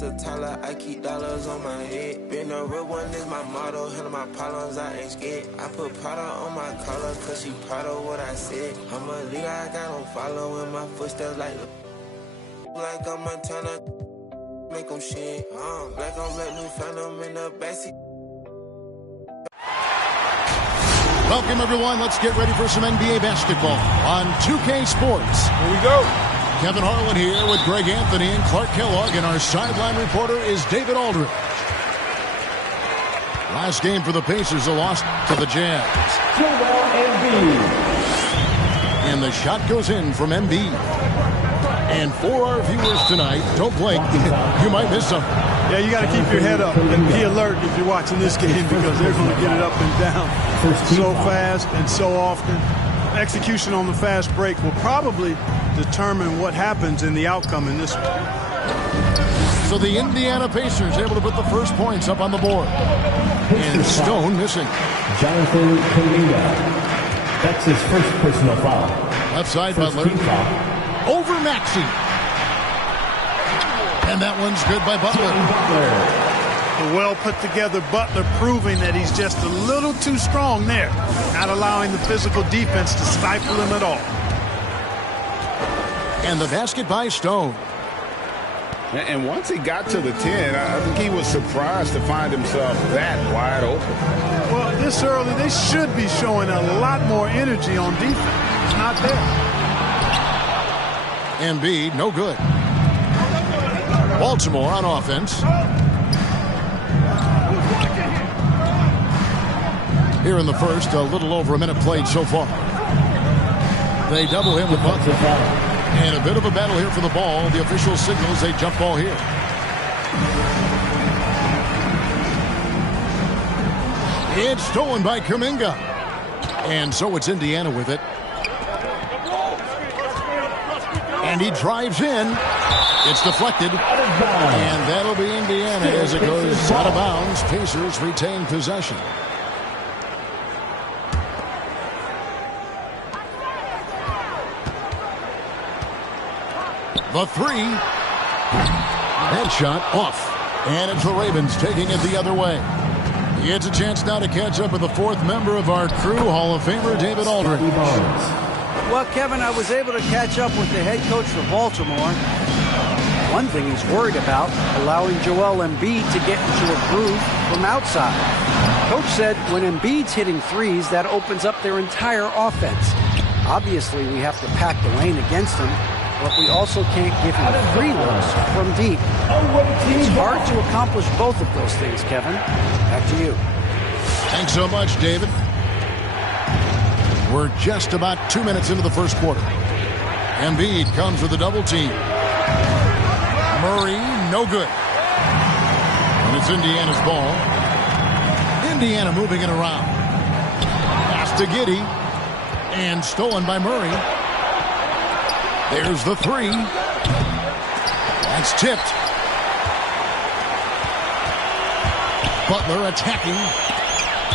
it's a Tyler, I keep dollars on my head. Being a real one is my motto, handle my problems, I ain't scared. I put Prada on my collar, cause she proud of what I said. I'm a leader, I got them following my footsteps like I'm Montana, make them shit. Black on black, new phantom in the backseat. Welcome, everyone. Let's get ready for some NBA basketball on 2K Sports. Here we go. Kevin Harlan here with Greg Anthony and Clark Kellogg, and our sideline reporter is David Aldridge. Last game for the Pacers, a loss to the Jazz. And the shot goes in from Embiid. And for our viewers tonight, don't blink. You might miss something. Yeah, you got to keep your head up and be alert if you're watching this game because they're going to get it up and down so fast and so often. Execution on the fast break will probably determine what happens in the outcome in this one. So the Indiana Pacers able to put the first points up on the board. And Stone missing. Jonathan Kuminga. That's his first personal foul. Left side, Butler. Over Maxey. And that one's good by Butler. A well put together Butler proving that he's just a little too strong there. Not allowing the physical defense to stifle him at all. And the basket by Stone. And once he got to the 10, I think he was surprised to find himself that wide open. Well, this early, they should be showing a lot more energy on defense. It's not there. Embiid, no good. Baltimore on offense. Here in the first, a little over a minute played so far. They double him with Butler. And a bit of a battle here for the ball. The official signals a jump ball here. It's stolen by Kuminga. And so it's Indiana with it. And he drives in. It's deflected. And that'll be Indiana as it goes out of bounds. Pacers retain possession. The three. That shot off. And it's the Ravens taking it the other way. It's a chance now to catch up with the fourth member of our crew, Hall of Famer David Aldridge. Well, Kevin, I was able to catch up with the head coach for Baltimore. One thing he's worried about, allowing Joel Embiid to get into a groove from outside. Coach said when Embiid's hitting threes, that opens up their entire offense. Obviously, we have to pack the lane against him, but we also can't give him free looks from deep. It's hard to accomplish both of those things, Kevin. Back to you. Thanks so much, David. We're just about 2 minutes into the first quarter. Embiid comes with a double team. Murray, no good. And it's Indiana's ball. Indiana moving it around. Pass to Giddey. And stolen by Murray. There's the three. That's tipped. Butler attacking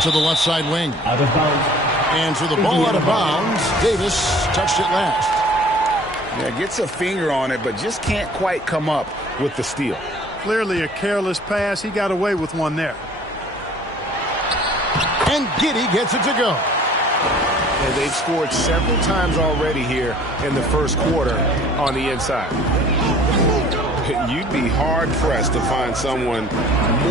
to the left side wing. Out of bounds. And so the ball out of bounds. Davis touched it last. Yeah, gets a finger on it, but just can't quite come up with the steal. Clearly a careless pass. He got away with one there. And Giddey gets it to go. And they've scored several times already here in the first quarter on the inside. You'd be hard-pressed to find someone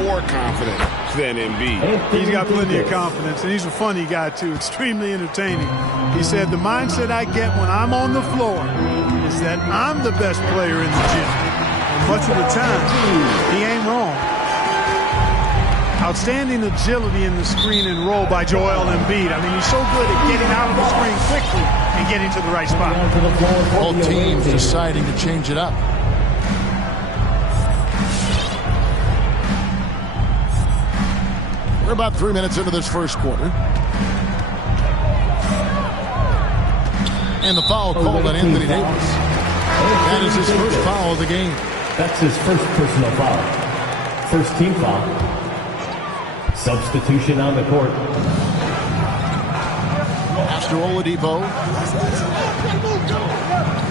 more confident than Embiid. He's got plenty of confidence, and he's a funny guy, too. Extremely entertaining. He said, the mindset I get when I'm on the floor is that I'm the best player in the gym. And much of the time, he ain't wrong. Outstanding agility in the screen and roll by Joel Embiid. I mean, he's so good at getting out of the screen quickly and getting to the right spot. Both teams deciding to change it up. We're about 3 minutes into this first quarter. And the foul called on Anthony Davis. That is his first foul of the game. That's his first personal foul. First team foul. Substitution on the court. After Oladipo.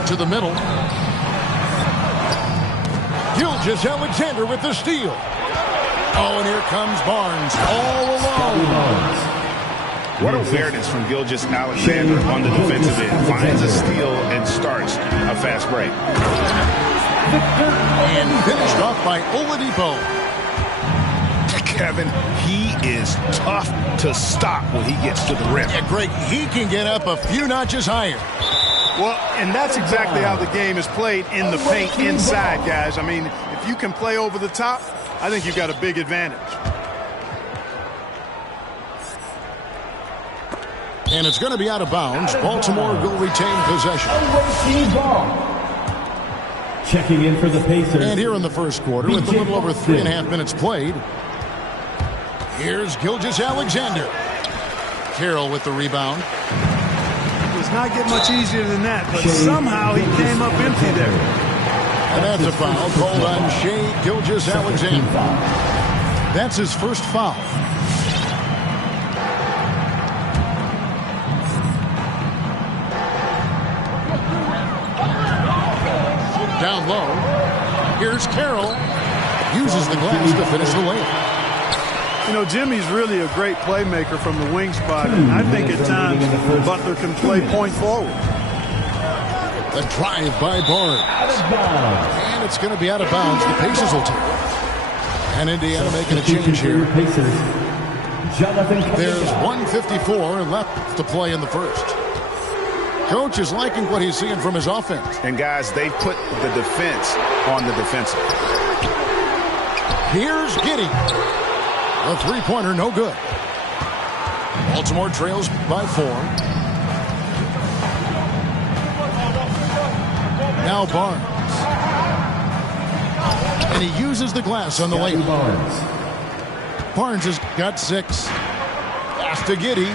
To the middle. Gilgeous-Alexander with the steal. Oh, and here comes Barnes all alone. What awareness from Gilgeous-Alexander on the defensive end. Finds a steal and starts a fast break. And finished off by Oladipo. Kevin, he is tough to stop when he gets to the rim. Yeah, Greg, he can get up a few notches higher. Well, and that's exactly how the game is played in the paint inside, guys. I mean, if you can play over the top, I think you've got a big advantage. And it's going to be out of bounds. Baltimore will retain possession. Checking in for the Pacers. And here in the first quarter, with a little over 3.5 minutes played, here's Gilgeous-Alexander. Carroll with the rebound. It's not getting much easier than that, but somehow he came up empty there. And that's a foul called on Shai Gilgeous-Alexander. That's his first foul. Down low. Here's Carroll. Uses the glass to finish the layup. You know, Jimmy's really a great playmaker from the wing spot. And I think at times Butler can play point forward. The drive by Barnes. And it's going to be out of bounds. The Pacers will take it. And Indiana making a change here. There's 1:54 left to play in the first. Coach is liking what he's seeing from his offense. And guys, they put the defense on the defensive. Here's Giddey. A three-pointer, no good. Baltimore trails by 4. Now Barnes. And he uses the glass on the layup. Barnes has got 6. Pass to Giddey.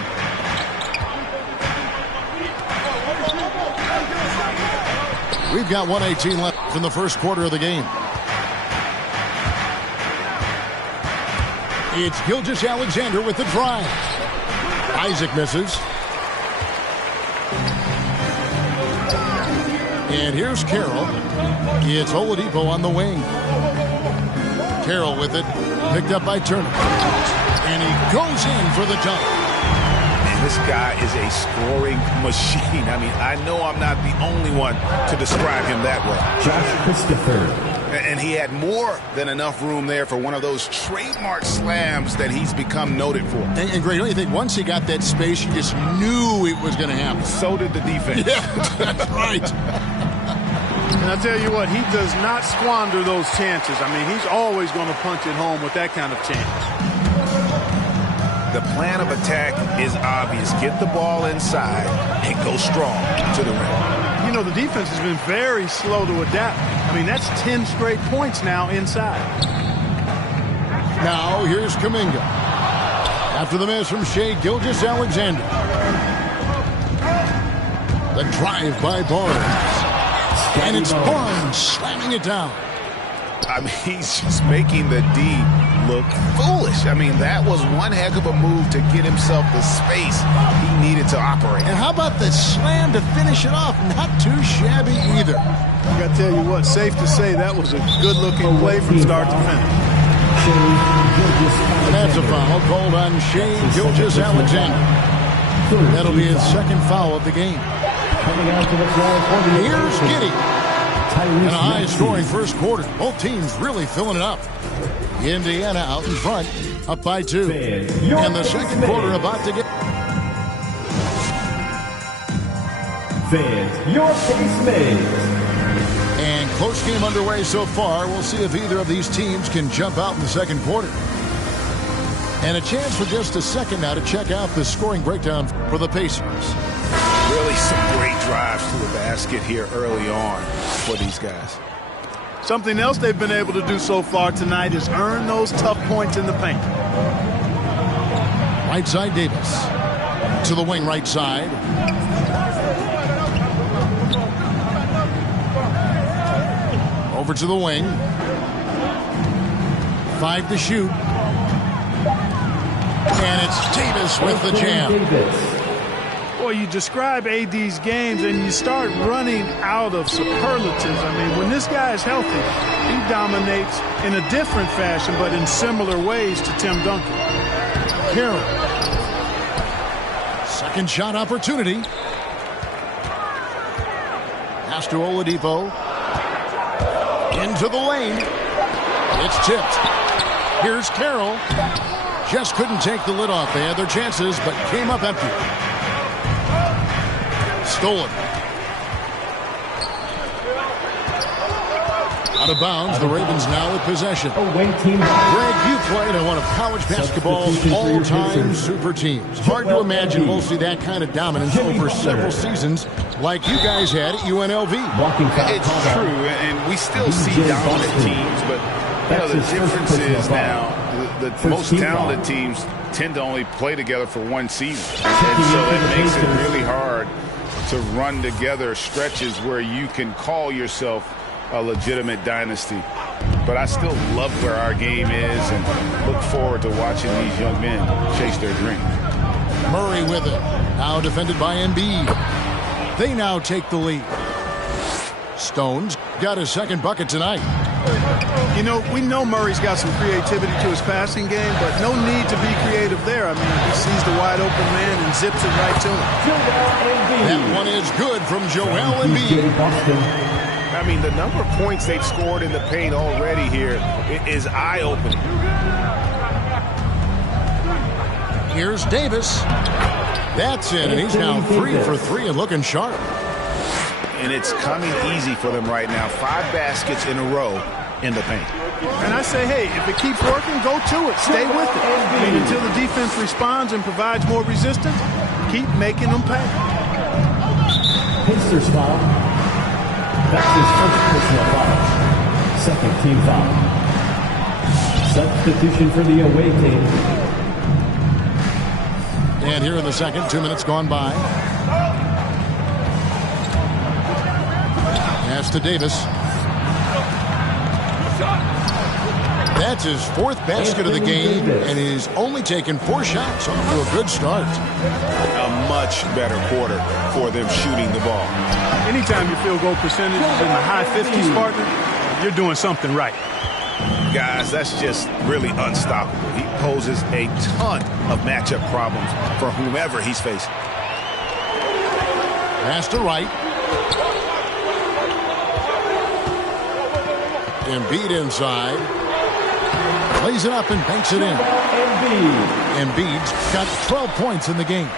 We've got 1:18 left in the first quarter of the game. It's Gilgeous-Alexander with the drive. Isaac misses. And here's Carroll. It's Oladipo on the wing. Carroll with it. Picked up by Turner. And he goes in for the dunk. Man, this guy is a scoring machine. I mean, I know I'm not the only one to describe him that way. Josh Christopher. And he had more than enough room there for one of those trademark slams that he's become noted for. And Greg, don't you think once he got that space, you just knew it was going to happen? So did the defense. Yeah, that's right. And I'll tell you what, he does not squander those chances. I mean, he's always going to punch it home with that kind of chance. The plan of attack is obvious. Get the ball inside and go strong to the rim. You know, the defense has been very slow to adapt. I mean, that's 10 straight points now inside. Now, here's Kuminga. After the miss from Shai Gilgeous-Alexander. The drive by Barnes. And it's Barnes slamming it down. I mean, he's just making the D look foolish. I mean, that was one heck of a move to get himself the space he needed to operate. And how about the slam to finish it off? Not too shabby either. I got to tell you what, safe to say that was a good-looking play from start to finish. And that's a foul called on Shai Gilgeous-Alexander. That'll be his second foul of the game. Here's Giddey. And a high-scoring first quarter. Both teams really filling it up. Indiana out in front, up by 2. And the second quarter about to get... Fans, your face made. And close game underway so far. We'll see if either of these teams can jump out in the second quarter. And a chance for just a second now to check out the scoring breakdown for the Pacers. Really some great drives to the basket here early on for these guys. Something else they've been able to do so far tonight is earn those tough points in the paint. Right side Davis. To the wing right side. Over to the wing. 5 to shoot. And it's Davis with the jam. Well, Boy, you describe AD's games and you start running out of superlatives. I mean, when this guy is healthy, he dominates in a different fashion, but in similar ways to Tim Duncan. Carroll. Second shot opportunity. Pass to Oladipo. Into the lane. It's tipped. Here's Carroll. Just couldn't take the lid off. They had their chances, but came up empty. Stolen. Out of bounds, the Ravens now with possession. Greg, you played on one of college basketball's all-time super teams. Hard to imagine we'll see that kind of dominance over several seasons like you guys had at UNLV. It's true, and we still see dominant teams, but you know, the difference is now the most talented teams tend to only play together for one season. And so that makes it really hard to run together stretches where you can call yourself a legitimate dynasty. But I still love where our game is and look forward to watching these young men chase their dreams. Murray with it. Now defended by Embiid. They now take the lead. Stone's got his second bucket tonight. You know, we know Murray's got some creativity to his passing game, but no need to be creative there. I mean, he sees the wide open man and zips it right to him. That one is good from Joel Embiid. I mean, the number of points they've scored in the paint already here is eye-opening. Here's Davis. That's it, and he's now 3 for 3 and looking sharp. And it's coming easy for them right now. 5 baskets in a row in the paint. And I say, hey, if it keeps working, go to it. Stay with it. I mean, until the defense responds and provides more resistance, keep making them pay. Pacers foul. That's his first personal foul. Second team foul. Substitution for the away team. And here in the second, 2 minutes gone by. Pass to Davis. That's his 4th basket of the game, and he's only taken 4 shots off to a good start. A much better quarter for them shooting the ball. Anytime your field goal percentage is in the high 50s, partner, you're doing something right. Guys, that's just really unstoppable. He poses a ton of matchup problems for whomever he's facing. Pass to Wright. Embiid inside. Plays it up and banks it in. Embiid's got 12 points in the game.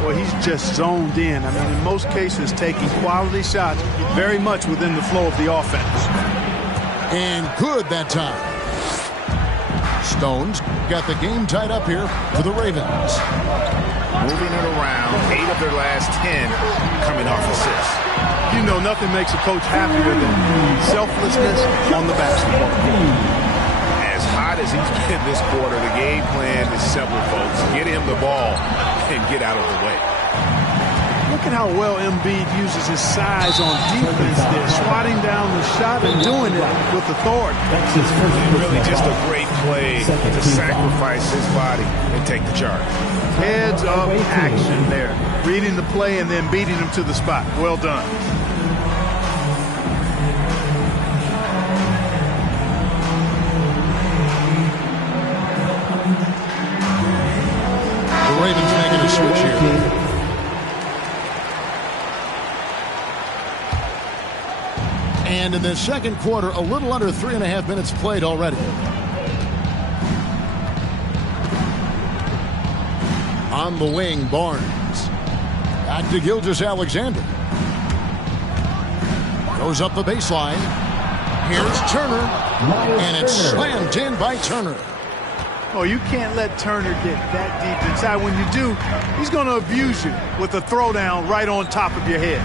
Well, he's just zoned in. I mean, in most cases, taking quality shots very much within the flow of the offense. And good that time. Stone's got the game tied up here for the Ravens. Moving it around, 8 of their last 10 coming off assists. You know, nothing makes a coach happier than selflessness on the basketball court. As hot as he's been this quarter, the game plan is simple, folks. Get him the ball and get out of the way. Look at how well Embiid uses his size on defense there, swatting down the shot and doing it with authority. That's his first. Really just a great play to sacrifice his body and take the charge. Heads up action there. Reading the play and then beating him to the spot. Well done. The Ravens making a switch here. And in the second quarter, a little under 3.5 minutes played already. On the wing, Barnes. Back to Gilgeous-Alexander. Goes up the baseline. Here's Turner. And it's slammed in by Turner. Oh, you can't let Turner get that deep inside. When you do, he's going to abuse you with a throwdown right on top of your head.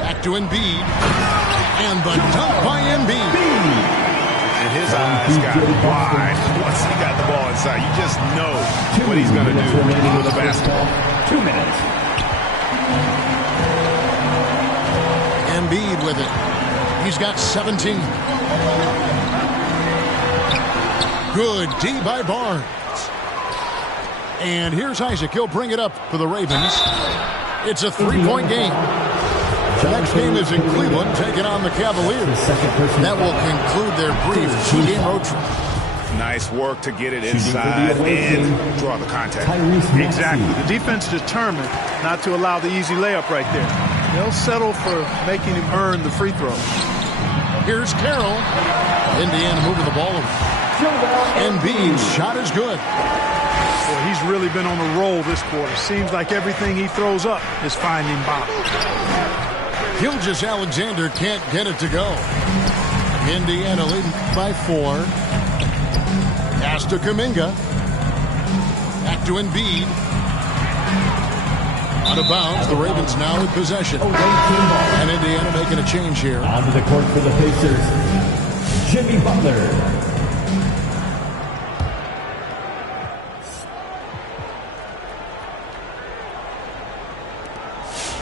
Back to Embiid. And the dunk by Embiid. And his eyes got wide once he got the ball inside. You just know what he's going to do with the basketball. 2 minutes. Embiid with it. He's got 17. Good D by Barnes. And here's Isaac. He'll bring it up for the Ravens. It's a 3-point game. The next game is in Cleveland, taking on the Cavaliers. That will conclude their brief 2-game road trip. Nice work to get it inside and draw the contact. Exactly. The defense determined not to allow the easy layup right there. They'll settle for making him earn the free throw. Here's Carroll. Indiana moving the ball over. Embiid's shot is good. Boy, he's really been on the roll this quarter. Seems like everything he throws up is finding bottom. Gilgeous-Alexander can't get it to go. Indiana leading by 4. Pass to Kuminga. Back to Embiid. Out of bounds. The Ravens now with possession. And Indiana making a change here. Onto the court for the Pacers, Jimmy Butler.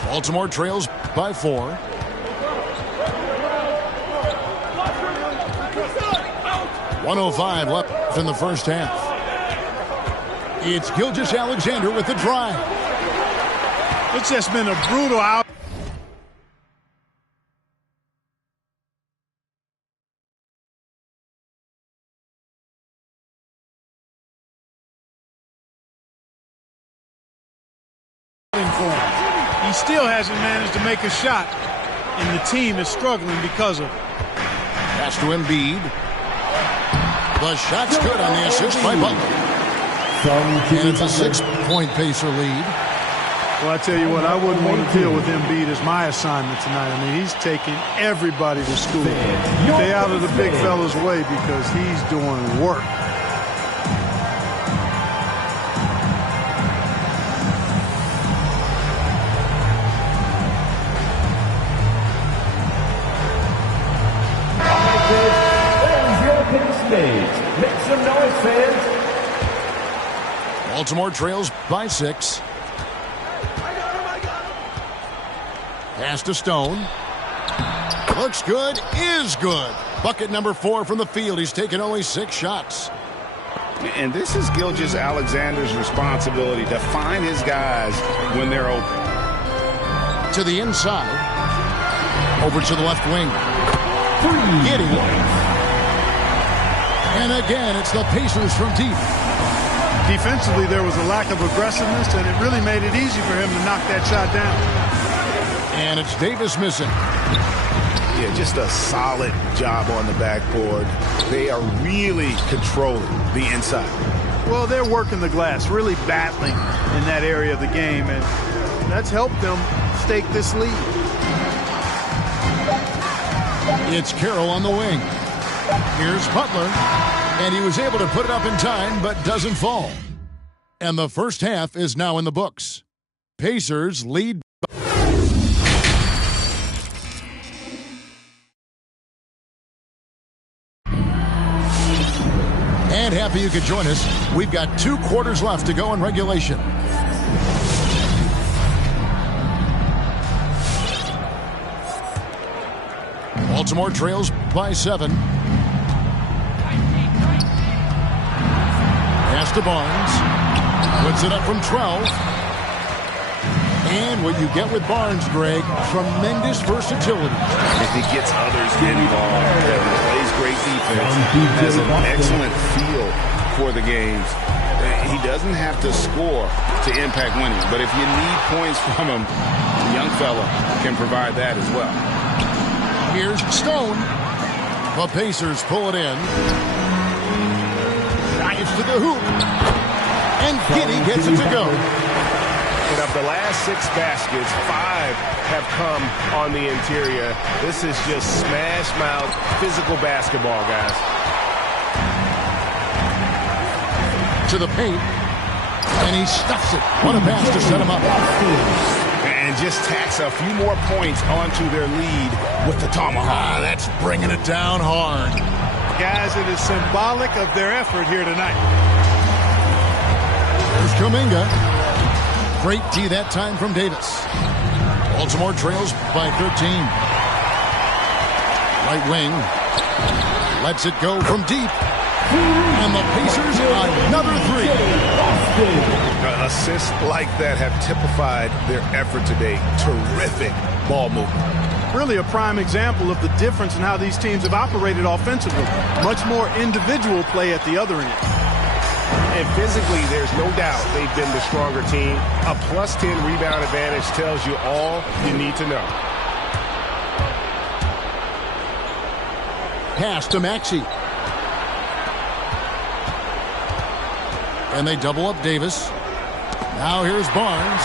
Baltimore trails by 4. .105 left in the first half. It's Gilgeous-Alexander with the drive. It's just been a brutal out. He still hasn't managed to make a shot, and the team is struggling because of it. Pass to Embiid. The shot's good on the assist by Butler. And it's a 6-point Pacer lead. Well, I tell you what, I wouldn't want to deal with Embiid as my assignment tonight. I mean, he's taking everybody to school. Stay out of the big fella's way because he's doing work. Make some noise, fans. Baltimore trails by 6. Pass to Stone. Looks good, is good. Bucket number 4 from the field. He's taken only 6 shots. And this is Gilgeous-Alexander's responsibility to find his guys when they're open. To the inside. Over to the left wing. Giddey. And again, it's the Pacers from deep. Defensively, there was a lack of aggressiveness, and it really made it easy for him to knock that shot down. And it's Davis missing. Yeah, just a solid job on the backboard. They are really controlling the inside. Well, they're working the glass, really battling in that area of the game, and that's helped them stake this lead. It's Carroll on the wing. Here's Butler, and he was able to put it up in time, but doesn't fall. And the first half is now in the books. Pacers lead. And happy you could join us. We've got 2 quarters left to go in regulation. Baltimore trails by 7. Pass to Barnes. Puts it up from 12. And what you get with Barnes, Greg, tremendous versatility. If he gets others involved, Kevin plays great defense, has an excellent feel for the games. He doesn't have to score to impact winning, but if you need points from him, the young fella can provide that as well. Here's Stone. The Pacers pull it in. Drives to the hoop. And Giddey gets it to go. And of the last 6 baskets, 5 have come on the interior. This is just smash mouth physical basketball, guys. To the paint. And he stuffs it. What a pass to set him up. And just tacks a few more points onto their lead with the tomahawk. That's bringing it down hard. Guys, it is symbolic of their effort here tonight. There's Kuminga. Great D that time from Davis. Baltimore trails by 13. Right wing. Lets it go from deep. And the Pacers another 3. Assists like that have typified their effort today. Terrific ball movement. Really a prime example of the difference in how these teams have operated offensively. Much more individual play at the other end. And physically, there's no doubt they've been the stronger team. A plus 10 rebound advantage tells you all you need to know. Pass to Maxey. And they double up Davis. Now here's Barnes.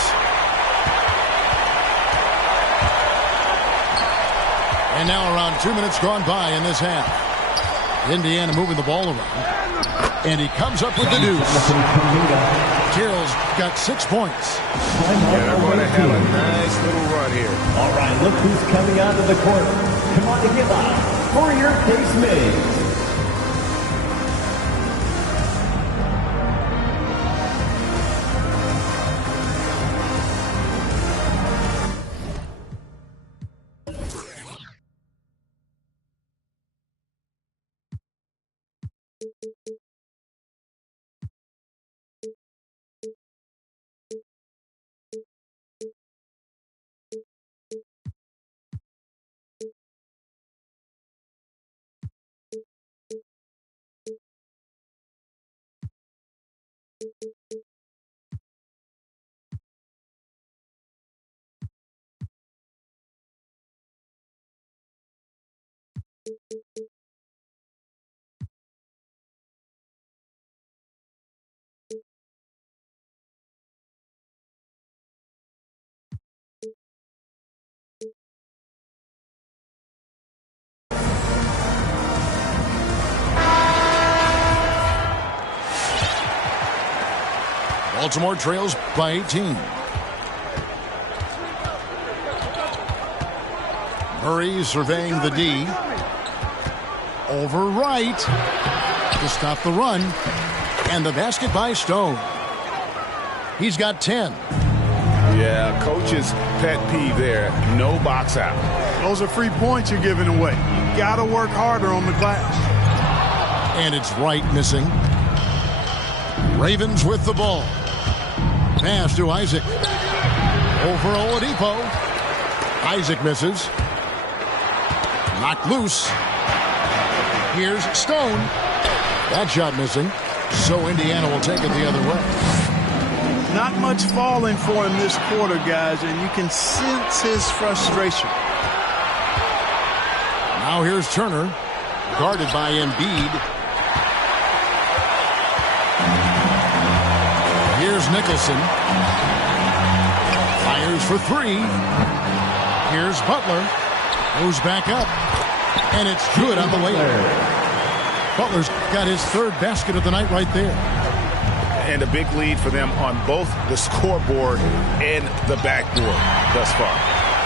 And now around 2 minutes gone by in this half. Indiana moving the ball around. And he comes up with the deuce. Tyrrell's got 6 points. And they're going to have a nice little run here. All right, look who's coming out of the corner. Come on to get live for your case made. Baltimore trails by 18. Murray surveying the D. Over right to stop the run. And the basket by Stone. He's got 10. Yeah, coach's pet peeve there. No box out. Those are free points you're giving away. You got to work harder on the glass. And it's Wright missing. Ravens with the ball. Pass to Isaac. Over Oladipo. Isaac misses. Knocked loose. Here's Stone. That shot missing. So Indiana will take it the other way. Not much falling for him this quarter, guys, and you can sense his frustration. Now here's Turner. Guarded by Embiid. Here's Nicholson. Fires for three. Here's Butler. Goes back up. And it's good on the layup. Butler's got his third basket of the night right there. And a big lead for them on both the scoreboard and the backboard thus far.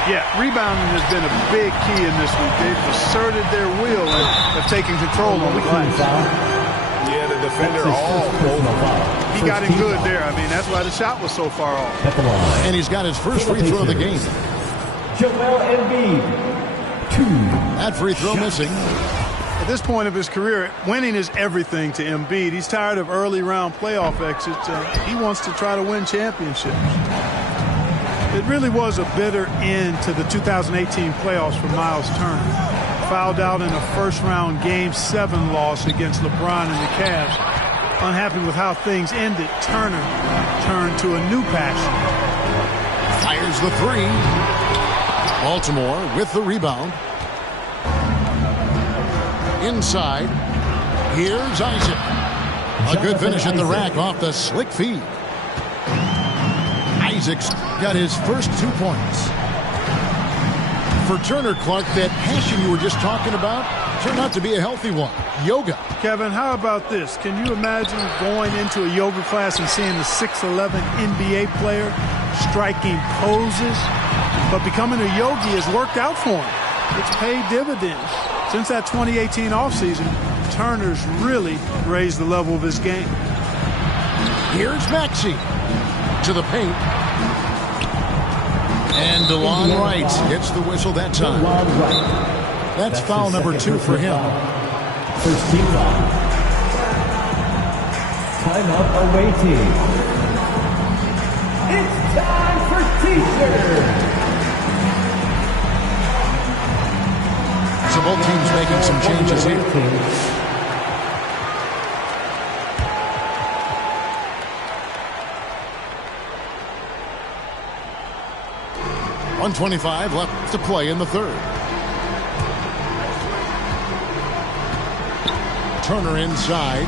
Yeah, rebounding has been a big key in this week. They've asserted their will and have taken control on the glass. Yeah, the defender all over. He got him good there. I mean, that's why the shot was so far off. And he's got his first free throw of the game. Joel Embiid, 2. That free throw missing. At this point of his career, winning is everything to Embiid. He's tired of early round playoff exits. He wants to try to win championships. It really was a bitter end to the 2018 playoffs for Miles Turner. Fouled out in a first-round Game 7 loss against LeBron and the Cavs. Unhappy with how things ended, Turner turned to a new passion. Fires the three. Baltimore with the rebound. Inside. Here's Isaac. A good finish at the rack off the slick feed. Isaac's got his first 2 points. For Turner, Clark, that passion you were just talking about turned out to be a healthy one. Yoga. Kevin, how about this? Can you imagine going into a yoga class and seeing a 6'11" NBA player striking poses? But becoming a yogi has worked out for him. It's paid dividends. Since that 2018 offseason, Turner's really raised the level of his game. Here's Maxey to the paint. And DeLon Wright gets the whistle that time. That's foul number 2 for him. First team foul. Timeout away team. It's time for teaser. So both teams making some changes here. 1:25 left to play in the third. Turner inside.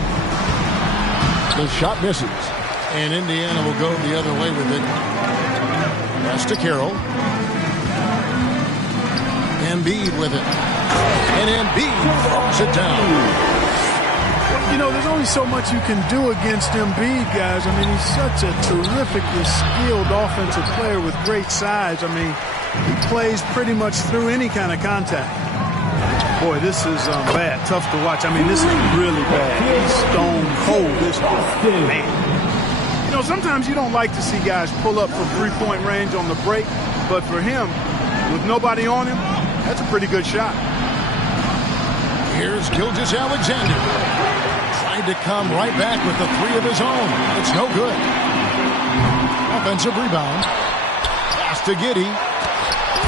The shot misses. And Indiana will go the other way with it. Pass to Carroll. Embiid with it. And Embiid throws it down. You know, there's only so much you can do against Embiid, guys. I mean, he's such a terrifically skilled offensive player with great size. I mean, he plays pretty much through any kind of contact. Boy, this is bad. Tough to watch. I mean, this is really bad. He's stone cold. This man. You know, sometimes you don't like to see guys pull up from three-point range on the break, but for him, with nobody on him, that's a pretty good shot. Here's Gilgeous-Alexander. Tried to come right back with the three of his own. It's no good. Offensive rebound. Pass to Giddey.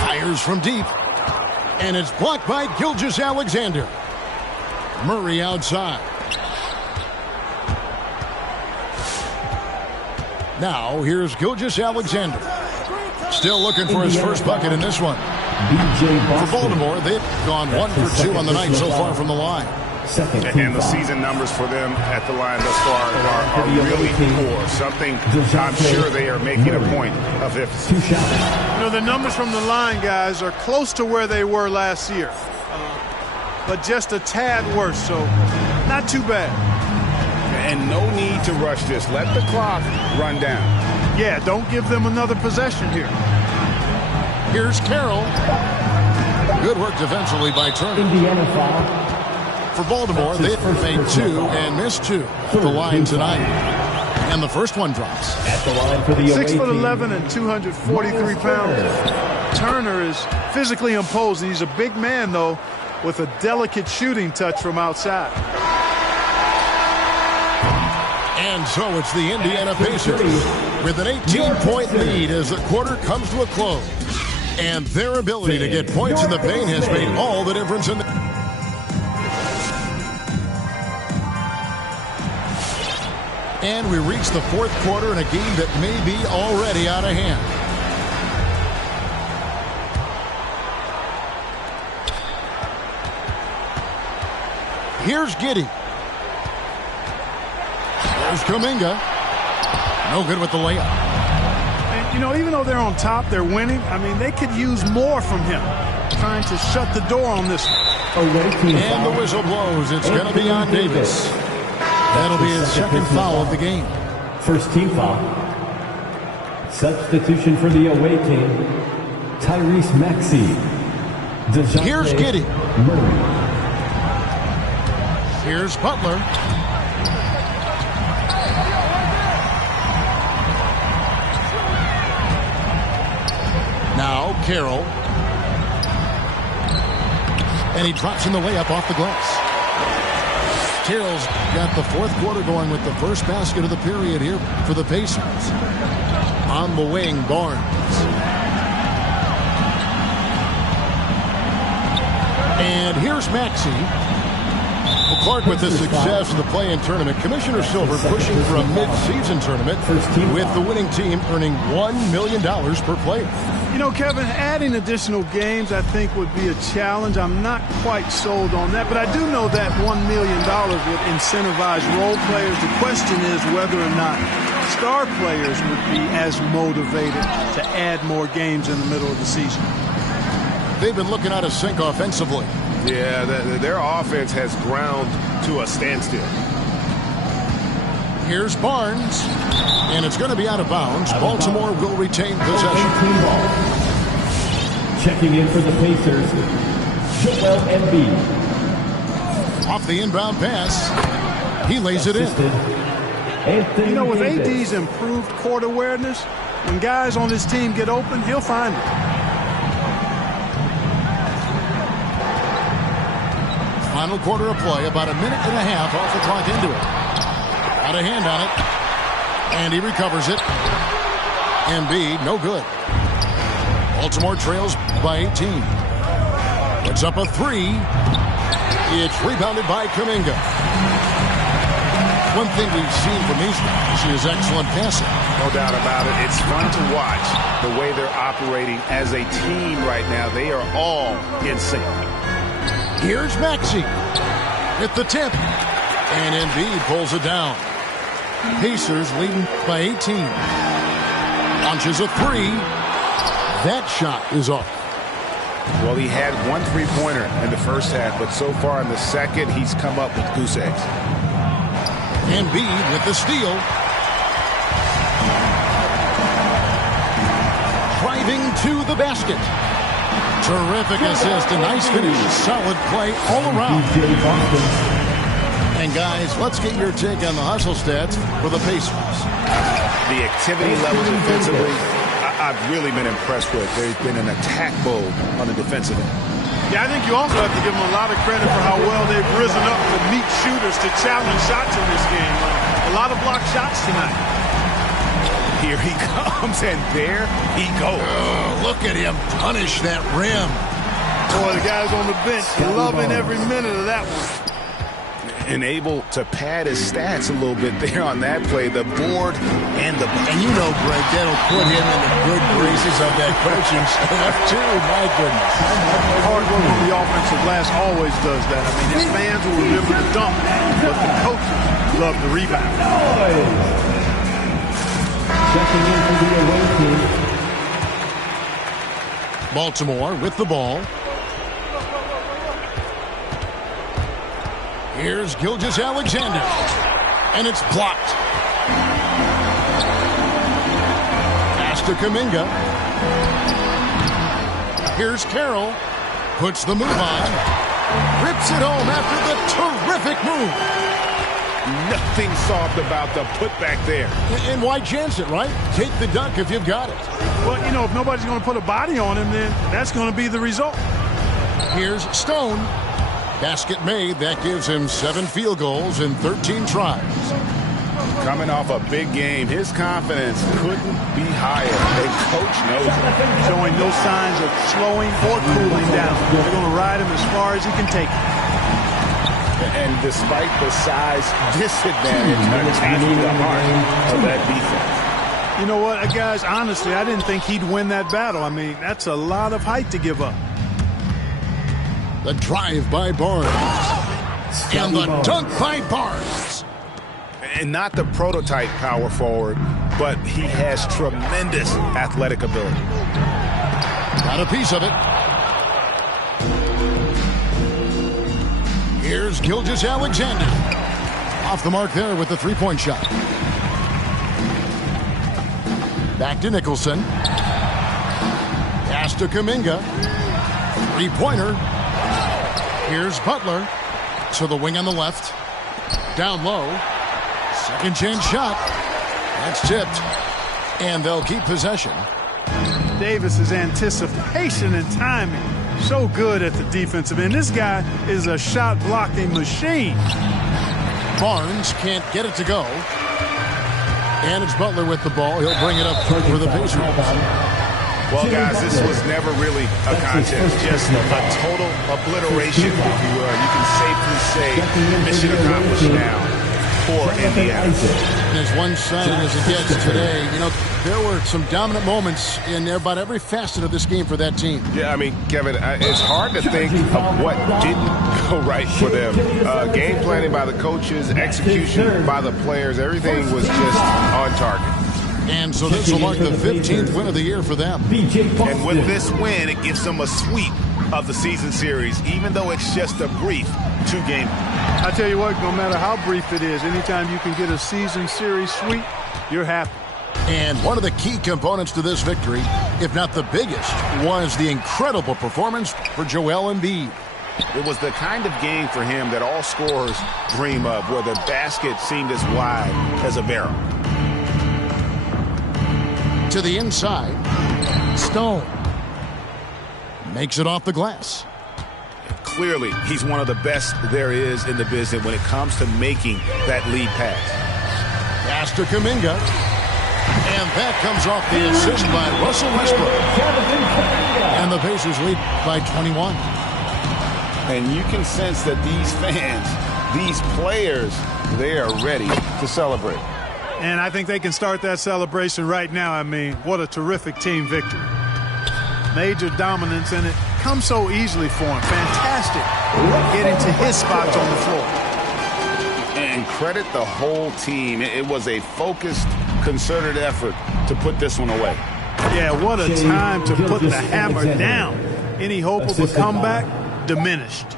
Fires from deep. And it's blocked by Gilgeous-Alexander. Murray outside. Now here's Gilgeous-Alexander. Still looking for his first bucket in this one. For Baltimore, they've gone 1 for 2 on the night so far from the line. And the season numbers for them at the line thus far are really poor. Something I'm sure they are making a point of emphasis. You know, the numbers from the line, guys, are close to where they were last year. But just a tad worse, so not too bad. And no need to rush this. Let the clock run down. Yeah, don't give them another possession here. Here's Carroll. Good work defensively by Turner. Indiana foul. For Baltimore, they've made 2 and missed 2 at the line tonight. And the first one drops. At the line for the 6'11" and 243 pounds. Turner is physically imposing. He's a big man, though, with a delicate shooting touch from outside. And so it's the Indiana Pacers with an 18-point lead as the quarter comes to a close. And their ability to get points in the paint has made all the difference in the... And we reach the fourth quarter in a game that may be already out of hand. Here's Giddey. There's Kuminga. No good with the layup. And, you know, even though they're on top, they're winning. I mean, they could use more from him. Trying to shut the door on this one. And the whistle blows. It's going to be on Davis. That'll be his second foul of the game. First team foul. Substitution for the away team. Tyrese Maxey. Here's Giddey. Murray. Here's Butler. Now Carroll. And he drops in the layup off the glass. Carroll's got the fourth quarter going with the first basket of the period here for the Pacers. On the wing, Barnes. And here's Maxey. Well, Clark, with the success of the play-in tournament, Commissioner Silver pushing for a mid-season tournament with the winning team earning $1 million per player. You know, Kevin, adding additional games I think would be a challenge. I'm not quite sold on that, but I do know that $1 million would incentivize role players. The question is whether or not star players would be as motivated to add more games in the middle of the season. They've been looking out of sync offensively. Yeah, their offense has ground to a standstill. Here's Barnes. And it's going to be out of bounds. Baltimore will retain possession. Checking in for the Pacers, Joel Embiid. Off the inbound pass. He lays it in. You know, with AD's improved court awareness, when guys on his team get open, he'll find it. Final quarter of play, about a minute and a half off the clock into it. Got a hand on it. And he recovers it. Embiid, no good. Baltimore trails by 18. Puts up a three. It's rebounded by Kuminga. One thing we've seen from these guys is excellent passing. No doubt about it. It's fun to watch the way they're operating as a team right now. They are all in sync. Here's Maxey at the tip. And Embiid pulls it down. Pacers leading by 18. Launches a three. That shot is off. Well, he had one three-pointer in the first half, but so far in the second, he's come up with goose eggs. Embiid with the steal. Driving to the basket. Terrific assist, a nice finish. Solid play all around. And guys, let's get your take on the hustle stats for the Pacers. The activity levels defensively, I've really been impressed with. There's been an attack mode on the defensive end. Yeah, I think you also have to give them a lot of credit for how well they've risen up to meet shooters to challenge shots in this game. A lot of blocked shots tonight. Here he comes, and there he goes. Oh, look at him punish that rim. Boy, the guys on the bench loving every minute of that one. And able to pad his stats a little bit there on that play. The board and the... And you know, Greg, that'll put him in the good graces of that coaching staff, too. My goodness. Hard work on the offensive glass always does that. I mean, his fans will remember the dunk, but the coaches love the rebound. Checking in for the away team. Baltimore with the ball. Here's Gilgeous-Alexander. And it's blocked. Pass to Kuminga. Here's Carroll. Puts the move on. Rips it home after the terrific move. Nothing soft about the putback there. And why chance it, right? Take the dunk if you've got it. Well, you know, if nobody's going to put a body on him, then that's going to be the result. Here's Stone. Basket made. That gives him 7 field goals in 13 tries. Coming off a big game, his confidence couldn't be higher. The coach knows it. Showing no signs of slowing or cooling down. They're going to ride him as far as he can take it. And despite the size disadvantage, attacking the heart of that defense. You know what, guys, honestly, I didn't think he'd win that battle. I mean, that's a lot of height to give up. The drive by Barnes. And the dunk by Barnes. And not the prototype power forward, but he has tremendous athletic ability. Got a piece of it. Here's Gilgeous-Alexander. Off the mark there with the three-point shot. Back to Nicholson. Pass to Kuminga. Three-pointer. Here's Butler to the wing on the left. Down low. Second chance shot. That's tipped. And they'll keep possession. Davis's anticipation and timing. So good at the defensive end. This guy is a shot blocking machine. Barnes can't get it to go. And it's Butler with the ball. He'll bring it up for the Pacers. Well, guys, this was never really a contest, just a total obliteration, if you will. You can safely say mission accomplished now for Indiana. As one-sided as it gets today, you know, there were some dominant moments in about every facet of this game for that team. Yeah, I mean, Kevin, it's hard to think of what didn't go right for them. Game planning by the coaches, execution by the players, everything was just on target. And so this will mark the 15th win of the year for them. And with this win, it gives them a sweep of the season series, even though it's just a brief 2-game. I tell you what, no matter how brief it is, anytime you can get a season series sweep, you're happy. And one of the key components to this victory, if not the biggest, was the incredible performance for Joel Embiid. It was the kind of game for him that all scorers dream of, where the basket seemed as wide as a barrel. To the inside, Stone makes it off the glass. Clearly, he's one of the best there is in the business when it comes to making that lead pass. Pass to Kuminga. And that comes off the assist by Russell Westbrook. And the Pacers lead by 21. And you can sense that these fans, these players, they are ready to celebrate. And I think they can start that celebration right now. I mean, what a terrific team victory. Major dominance, and it comes so easily for him. Fantastic getting to his spots on the floor. And credit the whole team. It was a focused, concerted effort to put this one away. Yeah, what a time to put the hammer down. Any hope of a comeback diminished.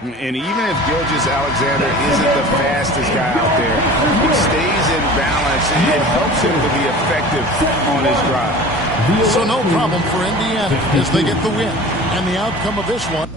And even if Gilgeous-Alexander isn't the fastest guy out there, he stays in balance, and it helps him to be effective on his drive. So no problem for Indiana as they get the win. And the outcome of this one.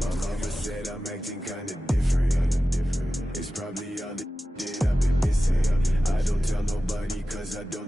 My mama said I'm acting kinda different. It's probably all the I've been missing. I don't tell nobody 'cause I don't